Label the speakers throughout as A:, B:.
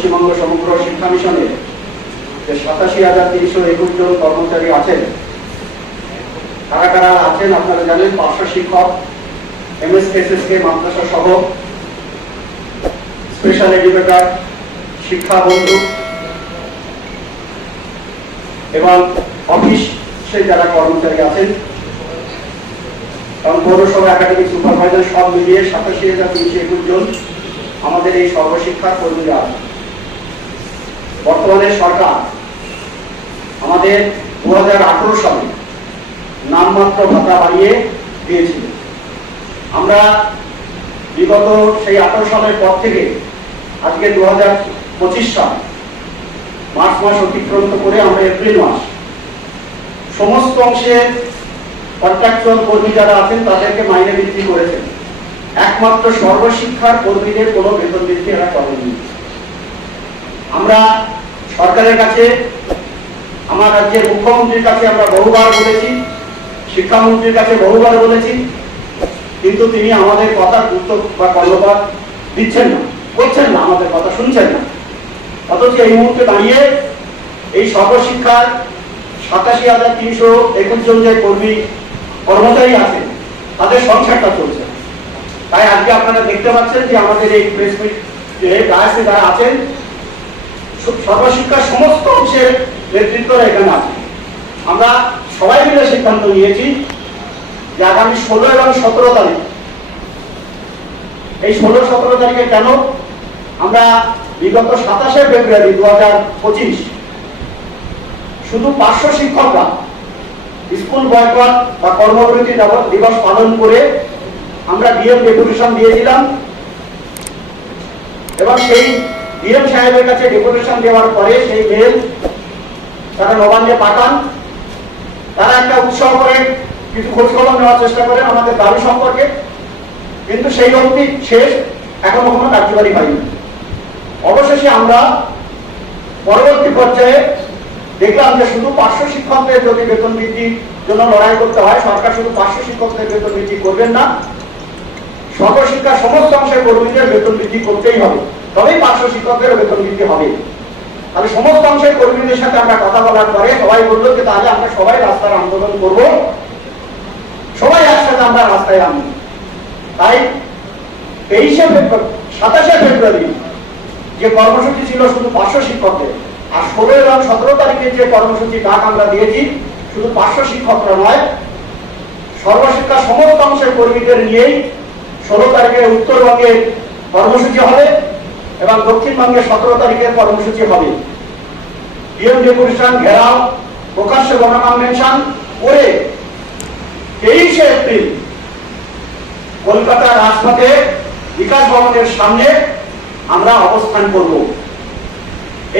A: পশ্চিমবঙ্গ সমগ্র শিক্ষা মিশনের যে সাতাশি হাজার তিনশো একুশ জন কর্মচারী আছেন, কারা কারা আছেন আপনারা জানেন, পার্শ্ব শিক্ষক, এমএসএসএসকে, মাদ্রাসা সহ স্পেশাল এডুকেটর শিক্ষা বন্ধু এবং অফিসে যারা কর্মচারী আছেন কারণ পৌরসভা একাডেমিক সুপারভাইজার সব মিলিয়ে সাতাশি হাজার তিনশো একুশ জন আমাদের এই সর্বশিক্ষা কর্মীরা আছেন। বর্তমানে সরকার আমাদের দু হাজার আঠারো সালে নামমাত্র ভাতা বাড়িয়ে দিয়েছিল। আমরা বিগত সেই আঠারো সালের পর থেকে আজকে দু হাজার পঁচিশ সাল, মার্চ মাস অতিক্রান্ত করে আমরা এপ্রিল মাস, সমস্ত অংশে কন্ট্রাকচুয়াল কর্মী যারা আছেন তাদেরকে মাইনে বৃদ্ধি করেছেন। একমাত্র সর্বশিক্ষার কর্মীদের কোনো বেতন বৃদ্ধি এরা করেননি। আমরা সরকারের কাছে, আমার রাজ্যের মুখ্যমন্ত্রীর কাছে আমরা বহুবার বলেছি, শিক্ষামন্ত্রীর কাছে বহুবার বলেছি, কিন্তু তিনি আমাদের কথার গুরুত্ব বা কর্ণপাত দিচ্ছেন না, করছেন না, আমাদের কথা শুনছেন না। অথচ এই মুহূর্তে দাঁড়িয়ে এই সর্বশিক্ষার সাতাশি হাজার তিনশো একুশ জন যে কর্মী, কর্মচারী আছেন, তাদের সংসারটা চলছে। তাই আজকে আপনারা দেখতে পাচ্ছেন যে আমাদের এই প্রেস মিট ডায়াসে যারা আছেন সর্বশিক্ষার সমস্ত অংশের নেতৃত্বরা এখানে আছে। আমরা সবাই মিলে সিদ্ধান্ত নিয়েছি যে আগামী ষোলো এবং সতেরো তারিখ, এই ষোলো সতেরো তারিখে কেন আমরা বিগত সাতাশে ফেব্রুয়ারি দু হাজার পঁচিশ শুধু পাঁচশো শিক্ষকরা স্কুল বয়কট বা কর্মবিরতি দিবস- পালন করে আমরা ডিএম ডেপুটেশন দিয়েছিলাম। এবং সেই ডিএম সাহেবের কাছে ডেপুটেশন দেওয়ার পরে সেই মেল তারা নবান্নে পাঠান। তারা একটা উৎসাহ করে, কিছু খোঁজখবর নেওয়ার চেষ্টা করেন আমাদের দাবি সম্পর্কে। কিন্তু সেই অবধি শেষ, এখনও কোনো কার্যকারী হয়নি। অবশেষে আমরা পরবর্তী পর্যায়ে দেখলাম যে শুধু পার্শ্ব শিক্ষকদের যদি বেতন বৃদ্ধির জন্য লড়াই করতে হয়, সরকার শুধু পার্শ্ব শিক্ষকদের বেতন বৃদ্ধি করবেন না, সর্বশিক্ষার সমস্ত অংশের কর্মীদের বেতন বৃদ্ধি করতেই হবে। তবেই পার্শ্ব শিক্ষকদের বেতন বৃদ্ধি হবে। তাহলে সমস্ত অংশের কর্মীদের সাথে আমরা কথা বলার পরে সবাই বলল যে তাহলে আমরা সবাই রাস্তার আন্দোলন করব। সবাই একসাথে আমরা রাস্তায় নামবো। তাই তেইশে ফেব্রুয়ারি, সাতাশে ফেব্রুয়ারি যে কর্মসূচি ছিল শুধু পার্শ্ব শিক্ষকদের, আর ষোলো এবং সতেরো তারিখে যে কর্মসূচি ডাক আমরা দিয়েছি, শুধু পার্শ্ব শিক্ষকরা নয়, সর্বশিক্ষা সমস্ত অংশের কর্মীদের নিয়েই ষোলো তারিখে উত্তরবঙ্গে কর্মসূচি হবে। এবং দক্ষিণবঙ্গে সতেরো তারিখের কর্মসূচি হবে। ডিএম ডেপুটেশন ঘেরাও, প্রকাশ্য গণকনভেনশন করে তেইশে এপ্রিল কলকাতা রাজপথে বিকাশ ভবনের সামনে আমরা অবস্থান করব।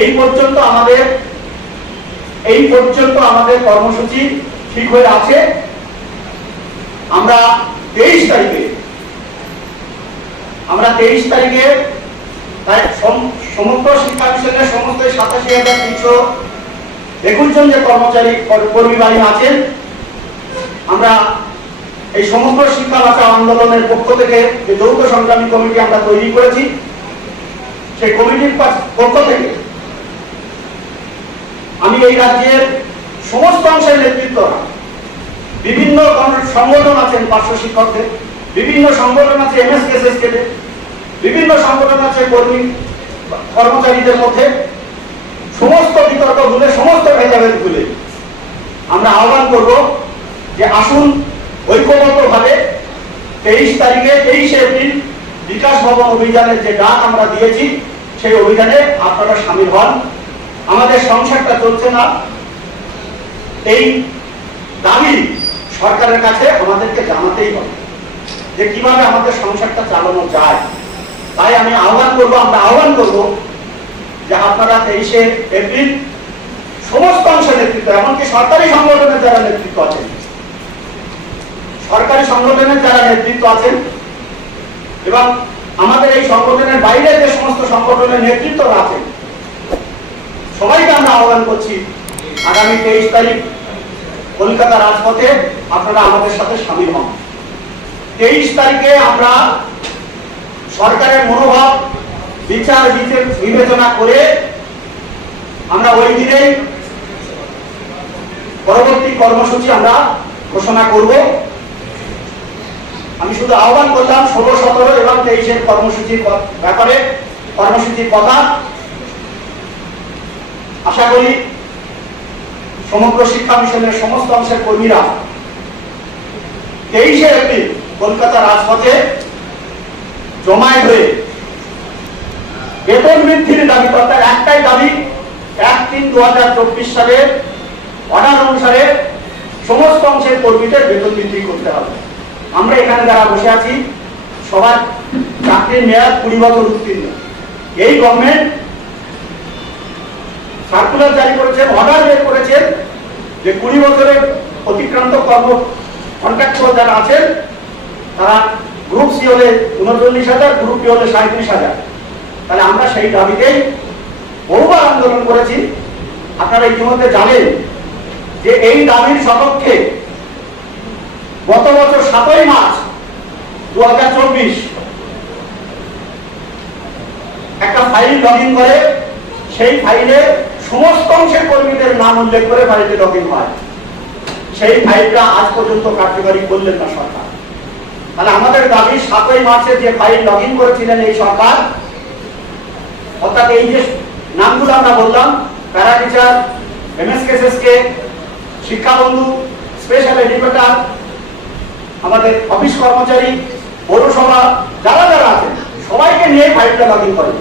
A: এই পর্যন্ত আমাদের, এই পর্যন্ত আমাদের কর্মসূচি ঠিক হয়ে আছে। আমরা তেইশ তারিখে, আমরা তেইশ তারিখে তাই শিক্ষা মিশনের সমস্ত সাতাশি হাজার তিনশো একুশ জন যে কর্মচারী কর্মী আছেন, আমরা এই সমগ্র শিক্ষা আন্দোলনের পক্ষ থেকে যে যৌথ সংগ্রামী কমিটি আমরা তৈরি করেছি, সেই কমিটির পক্ষ থেকে আমি এই রাজ্যের সমস্ত অংশের নেতৃত্বরা, বিভিন্ন সংগঠন আছেন পার্শ্ব শিক্ষকদের, বিভিন্ন সংগঠন আছে বিভিন্ন সংগঠন আছে, কর্মী, কর্মচারীদের মধ্যে। সমস্ত বিতর্ক ভুলে, সমস্ত ভেদাভেদ ভুলে আমরা আহ্বান করব যে আসুন ঐক্যবদ্ধভাবে তেইশ তারিখে, তেইশে এপ্রিল বিকাশ ভবন অভিযানের যে ডাক আমরা দিয়েছি, সেই অভিযানে আপনারা সামিল হন। আমাদের সংসারটা চলছে না। এই দাবি সরকারের কাছে আমাদেরকে জানাতেই হবে যে কীভাবে আমাদের সংসারটা চালানো যায়। তাই আমি আহ্বান করব, আমরা আহ্বান করব যে আপনারা তেইশে এপ্রিল সমস্ত অংশের নেতৃত্ব, এমনকি সরকারি সংগঠনের যারা নেতৃত্ব আছেন, সরকারি সংগঠনের যারা নেতৃত্ব আছেন, এবং আমাদের এই সংগঠনের বাইরে যে সমস্ত সংগঠনের নেতৃত্বরা আছেন, সবাইকে আমরা আহ্বান করছি, আগামী তেইশ তারিখ কলকাতা রাজপথে আপনারা আমাদের সাথে সামিল হন। তেইশ তারিখে আমরা সরকারের মনোভাব, বিচার বিবেচনা করে আমরা ওই দিনেই পরবর্তী কর্মসূচি আমরা ঘোষণা করব। আমি শুধু আহ্বান করলাম ষোলো, সতেরো এবং তেইশের কর্মসূচির ব্যাপারে, কর্মসূচির কথা। আশা করি সমগ্র শিক্ষা মিশনের সমস্ত অংশের কর্মীরা তেইশে এপ্রিল কলকাতা রাজপথে জমায়েত হয়ে বেতন বৃদ্ধির দাবি কর্তার একটাই দাবি এক তিন দু হাজার চব্বিশ সালের অর্ডার অনুসারে সমস্ত অংশের কর্মীদের বেতন বৃদ্ধি করতে হবে। আমরা এখানে যারা বসে আছি, সবার চাকরির মেয়াদ কুড়ি বছর উত্তীর্ণ। এই গভর্নমেন্ট সার্কুলার জারি করেছেন অর্ডার বের করেছেন যে কুড়ি বছরের অতিক্রান্ত কর্ম কন্ট্রাক্টর যারা আছেন, তারা গ্রুপ সি হলে উনচল্লিশ হাজার, গ্রুপ বি হলে সাঁত্রিশ হাজার। তাহলে আমরা সেই দাবিতেই বহুবার আন্দোলন করেছি। আপনারা ইতিমধ্যে জানেন যে এই দাবির সপক্ষে গত বছর সাতই মার্চ দু হাজার চব্বিশ একটা ফাইল লগ করে, সেই ফাইলে সমস্ত অংশের কর্মীদের নাম উল্লেখ করে ফাইলে লগ হয়। সেই ফাইলটা আজ পর্যন্ত কার্যকরী করলেন না সরকার। তাহলে আমাদের দাবি সাতই মার্চে যে ফাইল লগ ইন করেছিলেন এই সরকার, অর্থাৎ এই যে নামগুলো আমরা বললাম প্যারা টিচার এমএসকেএসএস কে শিক্ষাবন্ধু স্পেশাল এডুকেটর আমাদের অফিস কর্মচারী, পৌরসভা, যারা যারা আছে সবাইকে নিয়ে ফাইলটা লগ ইন করেন।